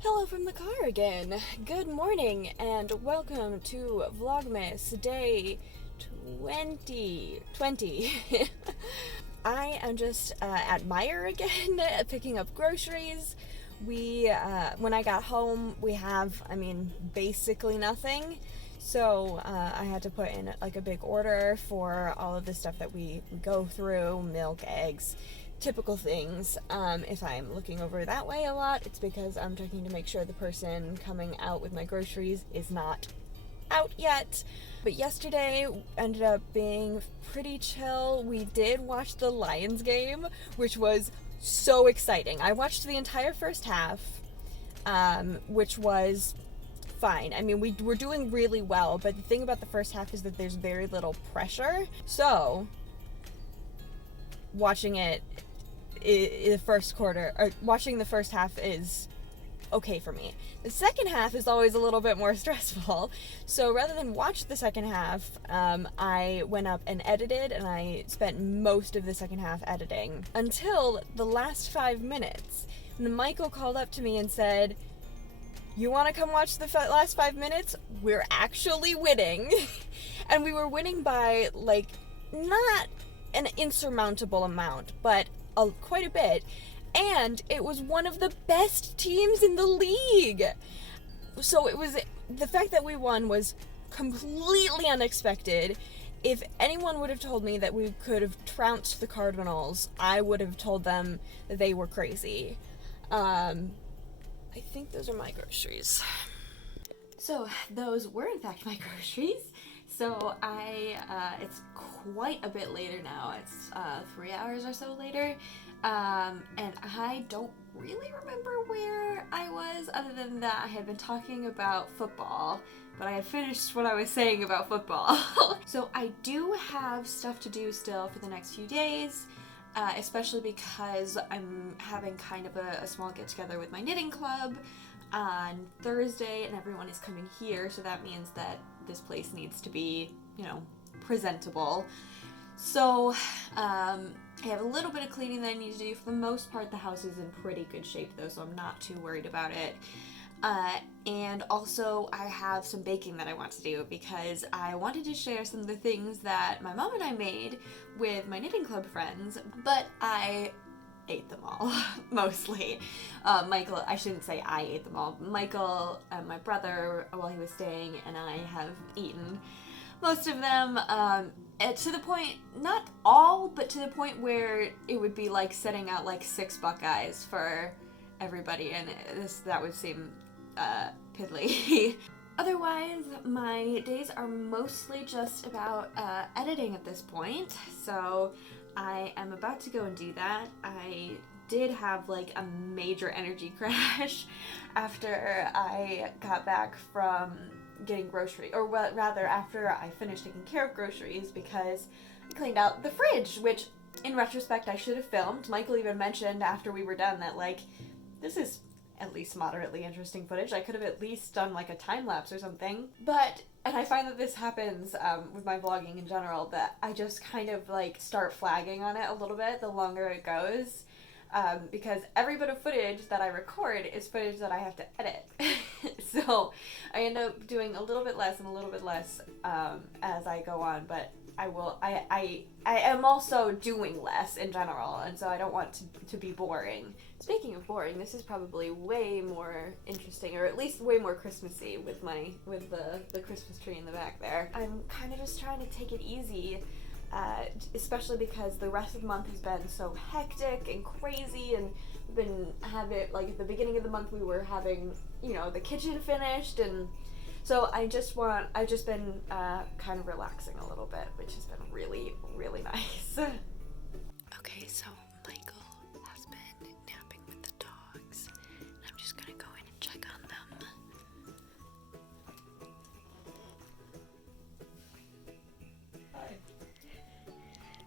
Hello from the car again. Good morning and welcome to Vlogmas day 2020. I am just at Meijer again, picking up groceries. When I got home, we have, basically nothing. So I had to put in like a big order for all of the stuff that we go through, milk, eggs, typical things. If I'm looking over that way a lot, it's because I'm checking to make sure the person coming out with my groceries is not out yet. But yesterday ended up being pretty chill. We did watch the Lions game, which was so exciting. I watched the entire first half, which was fine. I mean, we're doing really well, but the thing about the first half is that there's very little pressure. So, watching it the first quarter, or watching the first half is okay for me. The second half is always a little bit more stressful. So rather than watch the second half, I went up and edited, and I spent most of the second half editing until the last 5 minutes. And Michael called up to me and said, "You want to come watch the last 5 minutes? We're actually winning." And we were winning by, like, not an insurmountable amount, but quite a bit. And it was one of the best teams in the league. So the fact that we won was completely unexpected. If anyone would have told me that we could have trounced the Cardinals, I would have told them that they were crazy. I think those are my groceries. So those were in fact my groceries. So it's quite a bit later now. It's 3 hours or so later. And I don't really remember where I was, other than that I had been talking about football, but I had finished what I was saying about football. So I do have stuff to do still for the next few days, especially because I'm having kind of a small get-together with my knitting club on Thursday, and everyone is coming here, so that means that this place needs to be, presentable. So, I have a little bit of cleaning that I need to do. For the most part, the house is in pretty good shape though, so I'm not too worried about it. And also I have some baking that I want to do, because I wanted to share some of the things that my mom and I made with my knitting club friends, but I ate them all, mostly. Michael, I shouldn't say I ate them all. Michael, my brother, while he was staying, and I have eaten most of them, to the point, not all, but to the point where it would be like setting out like 6 Buckeyes for everybody, and that would seem piddly. Otherwise, my days are mostly just about editing at this point, so I am about to go and do that. I did have like a major energy crash after I got back from getting groceries, or rather after I finished taking care of groceries, because I cleaned out the fridge, which in retrospect I should have filmed. Michael even mentioned after we were done that, like, this is at least moderately interesting footage. I could have at least done like a time lapse or something. And I find that this happens with my vlogging in general, that I just kind of like start flagging on it a little bit the longer it goes. Because every bit of footage that I record is footage that I have to edit. So I end up doing a little bit less and a little bit less as I go on, but I am also doing less in general, and so I don't want to be boring. Speaking of boring, this is probably way more interesting, or at least way more Christmassy with the Christmas tree in the back there. I'm kind of just trying to take it easy, especially because the rest of the month has been so hectic and crazy, and we've been having, like, at the beginning of the month we were having, the kitchen finished, and so I've just been kind of relaxing a little bit, which has been really, really nice. Okay, so Michael has been napping with the dogs, and I'm just gonna go in and check on them.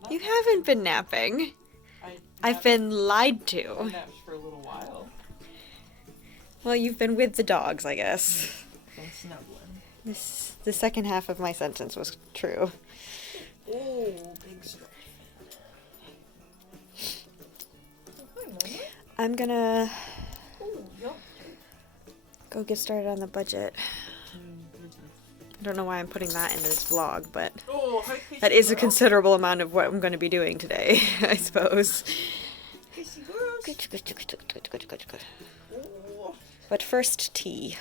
You haven't been napping. I've been lied to. I napped for a little while. Well, you've been with the dogs, I guess. Been snuggling. The second half of my sentence was true. Oh, big stuff. Oh, hi, Mama. I'm gonna... Oh, yup. go get started on the budget. I don't know why I'm putting that into this vlog, but Oh, hi, Kissy that is a girl. considerable amount of what I'm going to be doing today, I suppose. Kissy girls. Good. Oh. But first, tea.